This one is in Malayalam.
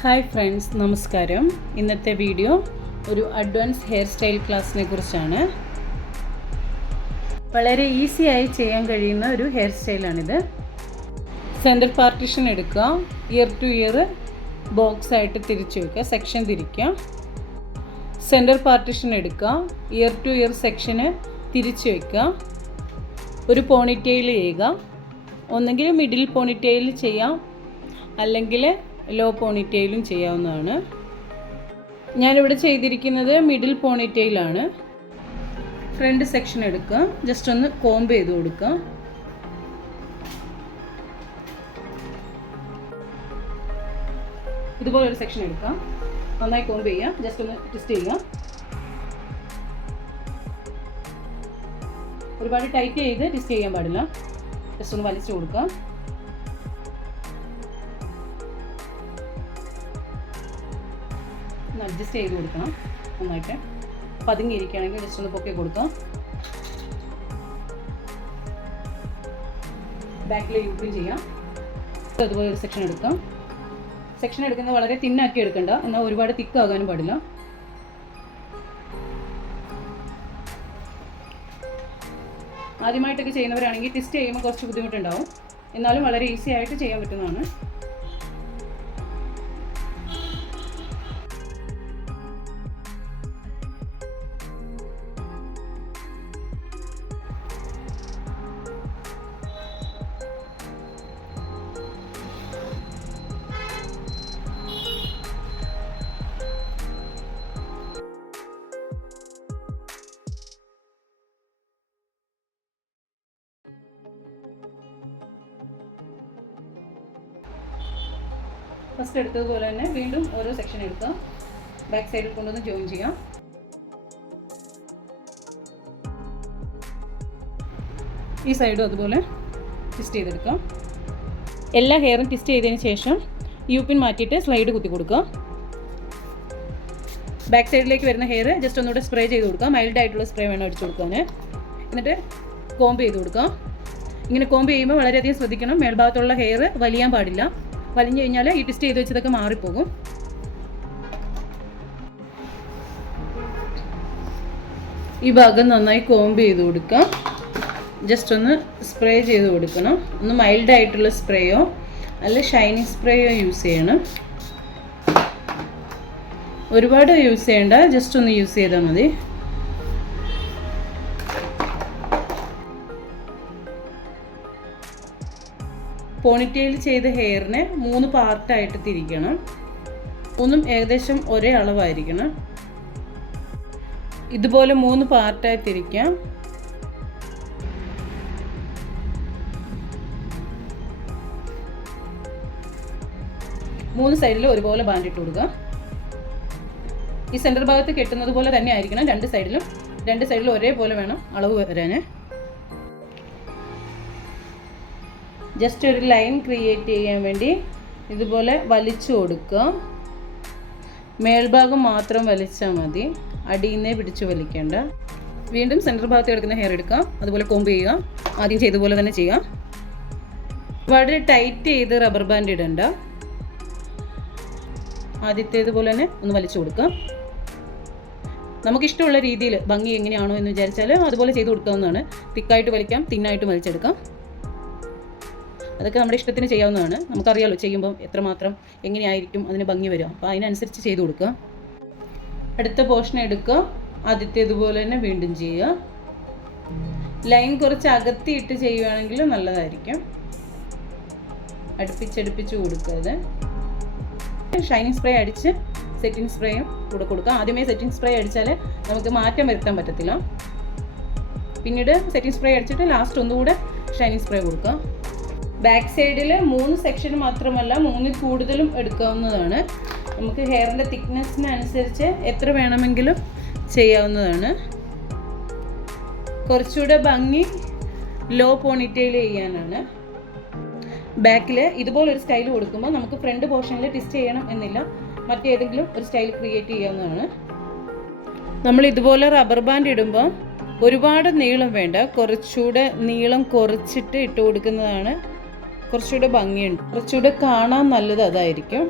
ഹായ് ഫ്രണ്ട്സ്, നമസ്കാരം. ഇന്നത്തെ വീഡിയോ ഒരു അഡ്വാൻസ് ഹെയർ സ്റ്റൈൽ ക്ലാസ്സിനെ കുറിച്ചാണ്. വളരെ ഈസിയായി ചെയ്യാൻ കഴിയുന്ന ഒരു ഹെയർ സ്റ്റൈലാണിത്. സെൻറ്റർ പാർട്ടീഷൻ എടുക്കുക, ഇയർ ടു ഇയർ ബോക്സ് ആയിട്ട് തിരിച്ചു വയ്ക്കുക, സെക്ഷൻ തിരിക്കുക. സെൻറ്റർ പാർട്ടീഷൻ എടുക്കുക, ഇയർ ടു ഇയർ സെക്ഷന് തിരിച്ചു വയ്ക്കുക. ഒരു പോണിറ്റെയിൽ ചെയ്യുക. ഒന്നെങ്കിൽ മിഡിൽ പോണിറ്റെയിൽ ചെയ്യാം, അല്ലെങ്കിൽ ലോ പോണിറ്റെയിലും ചെയ്യാവുന്നതാണ്. ഞാനിവിടെ ചെയ്തിരിക്കുന്നത് മിഡിൽ പോണിറ്റെയിലാണ്. ഫ്രണ്ട് സെക്ഷൻ എടുക്കുക, ജസ്റ്റ് ഒന്ന് കോംബ് ചെയ്ത് കൊടുക്കുക. ഇതുപോലെ ഒരു സെക്ഷൻ എടുക്കുക, നന്നായി കോംബ് ചെയ്യുക, ജസ്റ്റ് ഒന്ന് ട്വിസ്റ്റ് ചെയ്യുക. ഒരുപാട് ടൈറ്റ് ചെയ്ത് ട്വിസ്റ്റ് ചെയ്യാൻ പാടില്ല, ജസ്റ്റ് ഒന്ന് വലിച്ചു കൊടുക്കുക. അഡ്ജസ്റ്റ് ചെയ്ത് കൊടുക്കണം, നന്നായിട്ട് പതുങ്ങിയിരിക്കുകയാണെങ്കിൽ ജസ്റ്റ് ഒന്ന് പൊക്കി കൊടുക്കാം. ബാക്കിൽ യൂപ്പിൻ ചെയ്യാം. അതുപോലെ ഒരു സെക്ഷൻ എടുക്കാം. സെക്ഷൻ എടുക്കുന്നത് വളരെ തിന്നാക്കി എടുക്കണ്ട, എന്നാൽ ഒരുപാട് തിക്കാകാനും പാടില്ല. ആദ്യമായിട്ടൊക്കെ ചെയ്യുന്നവരാണെങ്കിൽ ട്വിസ്റ്റ് ചെയ്യുമ്പോൾ കുറച്ച് ബുദ്ധിമുട്ടുണ്ടാവും, എന്നാലും വളരെ ഈസി ആയിട്ട് ചെയ്യാൻ പറ്റുന്നതാണ്. ഫസ്റ്റ് എടുത്തതുപോലെ തന്നെ വീണ്ടും ഓരോ സെക്ഷൻ എടുക്കാം. ബാക്ക് സൈഡിൽ കൊണ്ടുവന്ന് ജോയിൻ ചെയ്യാം. ഈ സൈഡും അതുപോലെ ട്വിസ്റ്റ് ചെയ്തെടുക്കാം. എല്ലാ ഹെയറും ട്വിസ്റ്റ് ചെയ്തതിന് ശേഷം യൂപ്പിൻ മാറ്റിയിട്ട് സ്ലൈഡ് കുത്തി കൊടുക്കുക. ബാക്ക് സൈഡിലേക്ക് വരുന്ന ഹെയർ ജസ്റ്റ് ഒന്നുകൂടെ സ്പ്രേ ചെയ്ത് കൊടുക്കുക. മൈൽഡ് ആയിട്ടുള്ള സ്പ്രേ വേണം അടിച്ചു കൊടുക്കാൻ. എന്നിട്ട് കോംബ് ചെയ്ത് കൊടുക്കുക. ഇങ്ങനെ കോംബ് ചെയ്യുമ്പോൾ വളരെയധികം ശ്രദ്ധിക്കണം, മേൽഭാഗത്തുള്ള ഹെയർ വലിയാൻ പാടില്ല. വലിഞ്ഞു കഴിഞ്ഞാൽ ഈ ട്വിസ്റ്റ് ചെയ്ത് വെച്ചതൊക്കെ മാറിപ്പോകും. ഈ ഭാഗം നന്നായി കോംബ് ചെയ്ത് കൊടുക്കുക. ജസ്റ്റ് ഒന്ന് സ്പ്രേ ചെയ്ത് കൊടുക്കണം. ഒന്ന് മൈൽഡ് ആയിട്ടുള്ള സ്പ്രേയോ അല്ല ഷൈനിങ് സ്പ്രേയോ യൂസ് ചെയ്യണം. ഒരുപാട് യൂസ് ചെയ്യണ്ട, ജസ്റ്റ് ഒന്ന് യൂസ് ചെയ്താൽ മതി. പോണിറ്റെയിൽ ചെയ്ത ഹെയറിനെ 3 പാർട്ടായിട്ട് തിരിക്കണം. ഒന്നും ഏകദേശം ഒരേ അളവായിരിക്കണം. ഇതുപോലെ 3 പാർട്ടായി തിരിക്കാം. മൂന്ന് സൈഡിൽ ഒരുപോലെ ബാൻഡ് ഇട്ട് കൊടുക്കുക. ഈ സെൻറ്റർ ഭാഗത്ത് കെട്ടുന്നത് പോലെ തന്നെ ആയിരിക്കണം രണ്ട് സൈഡിലും ഒരേപോലെ വേണം അളവ് വരാൻ. ജസ്റ്റ് ഒരു ലൈൻ ക്രിയേറ്റ് ചെയ്യാൻ വേണ്ടി ഇതുപോലെ വലിച്ചു കൊടുക്കുക. മേൽഭാഗം മാത്രം വലിച്ചാൽ മതി, അടിയിൽ നിന്നേ പിടിച്ച് വലിക്കേണ്ട. വീണ്ടും സെൻറ്റർ ഭാഗത്ത് കിടക്കുന്ന ഹെയർ എടുക്കുക, അതുപോലെ കോംബ് ചെയ്യുക. ആദ്യം ചെയ്തതുപോലെ തന്നെ ചെയ്യുക. ഒരുപാട് ടൈറ്റ് ചെയ്ത് റബ്ബർ ബാൻഡ് ഇടണ്ട. ആദ്യത്തേതുപോലെ തന്നെ ഒന്ന് വലിച്ചു കൊടുക്കുക. നമുക്കിഷ്ടമുള്ള രീതിയിൽ ഭംഗി എങ്ങനെയാണോ എന്ന് വിചാരിച്ചാൽ അതുപോലെ ചെയ്ത് കൊടുക്കാവുന്നതാണ്. തിക്കായിട്ട് വലിക്കാം, തിന്നായിട്ട് വലിച്ചെടുക്കാം. അതൊക്കെ നമ്മുടെ ഇഷ്ടത്തിന് ചെയ്യാവുന്നതാണ്. നമുക്കറിയാമല്ലോ ചെയ്യുമ്പോൾ എത്രമാത്രം എങ്ങനെയായിരിക്കും അതിന് ഭംഗി വരിക. അപ്പോൾ അതിനനുസരിച്ച് ചെയ്ത് കൊടുക്കുക. അടുത്ത പോർഷൻ എടുക്കുക, ആദ്യത്തേതുപോലെ തന്നെ വീണ്ടും ചെയ്യുക. ലൈൻ കുറച്ച് അകത്തിയിട്ട് ചെയ്യുകയാണെങ്കിൽ നല്ലതായിരിക്കും. അടുപ്പിച്ചടുപ്പിച്ച് കൊടുക്കുക. ഷൈനിങ് സ്പ്രേ അടിച്ച് സെറ്റിംഗ് സ്പ്രേയും കൂടെ കൊടുക്കുക. ആദ്യമേ സെറ്റിംഗ് സ്പ്രേ അടിച്ചാൽ നമുക്ക് മാറ്റം വരുത്താൻ പറ്റത്തില്ല. പിന്നീട് സെറ്റിംഗ് സ്പ്രേ അടിച്ചിട്ട് ലാസ്റ്റ് ഒന്നുകൂടെ ഷൈനിങ് സ്പ്രേ കൊടുക്കുക. ബാക്ക് സൈഡിൽ 3 സെക്ഷൻ മാത്രമല്ല 3 കൂടുതലും എടുക്കാവുന്നതാണ്. നമുക്ക് ഹെയറിൻ്റെ തിക്നെസ്സിനനുസരിച്ച് എത്ര വേണമെങ്കിലും ചെയ്യാവുന്നതാണ്. കുറച്ചുകൂടെ ഭംഗി ലോ പോണിറ്റെയിൽ ചെയ്യാനാണ്. ബാക്കിൽ ഇതുപോലൊരു സ്റ്റൈൽ കൊടുക്കുമ്പോൾ നമുക്ക് ഫ്രണ്ട് പോർഷനിൽ ട്വിസ്റ്റ് ചെയ്യണം എന്നില്ല, മറ്റേതെങ്കിലും ഒരു സ്റ്റൈൽ ക്രിയേറ്റ് ചെയ്യാവുന്നതാണ്. നമ്മൾ ഇതുപോലെ റബ്ബർ ബാൻഡ് ഇടുമ്പോൾ ഒരുപാട് നീളം വേണ്ട, കുറച്ചുകൂടെ നീളം കുറച്ചിട്ട് ഇട്ട് കൊടുക്കുന്നതാണ് കുറച്ചുകൂടെ ഭംഗിയുണ്ട്. കുറച്ചുകൂടെ കാണാൻ നല്ലത് അതായിരിക്കും.